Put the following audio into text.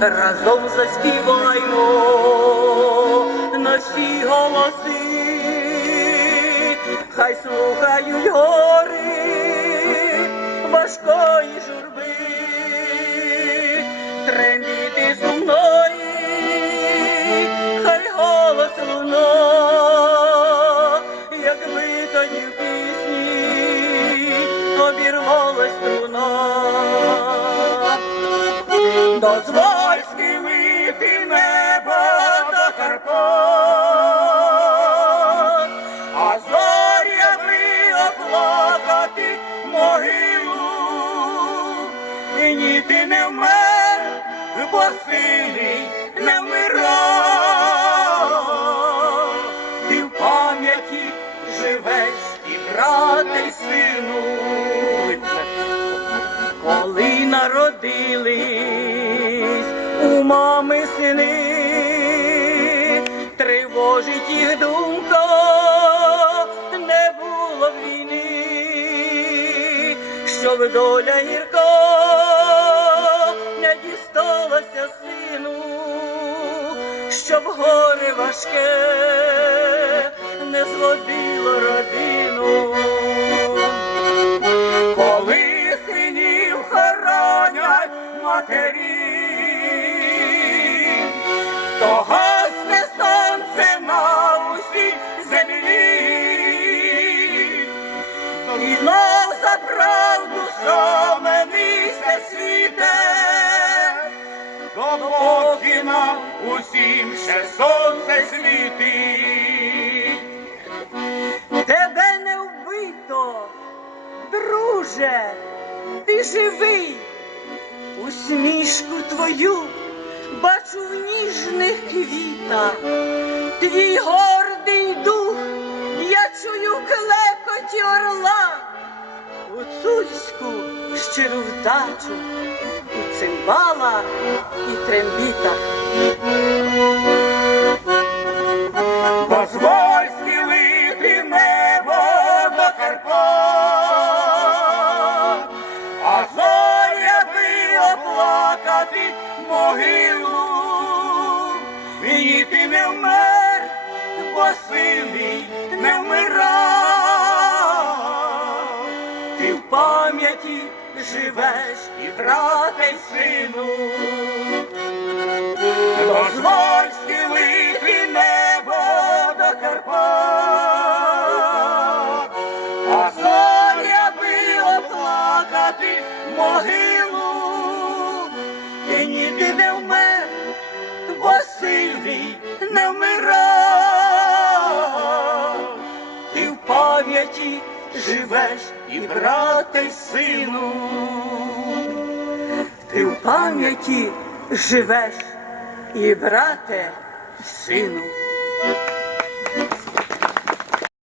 разом заспіваймо на всі голоси, хай слухають гори важкої журби, трембіти сумної, хай голос луна, як витоні в пісні, обірвалась струна. Дозволь Карпат, а зорями оплакати могилу. І не вмер, бо сильний не вмирав. Ти в пам'яті живеш і брате, й сину. Коли народились у мами тривожить їх думка, не було б війни, щоб доля гірка не дісталася сину, щоб горе важке не згодило родину. Коли синів хоронять матері, усім ще сонце світить. Тебе не вбито, друже, ти живий, усмішку твою бачу в ніжних квітах, твій гордий дух, щиру вдачу у цимбалах і трембітах. Дозволь схилити небо до Карпат, а зорями оплакати могилу. Мені ти не вмер, бо сильний не вмирав. Ти в пам'яті живеш і брате, й сину. Дозволь схилити небо до Карпат, а била, плакати могилу, і ніби не вмер, живеш і брате, й сину. Ти в пам'яті живеш і брате, й сину.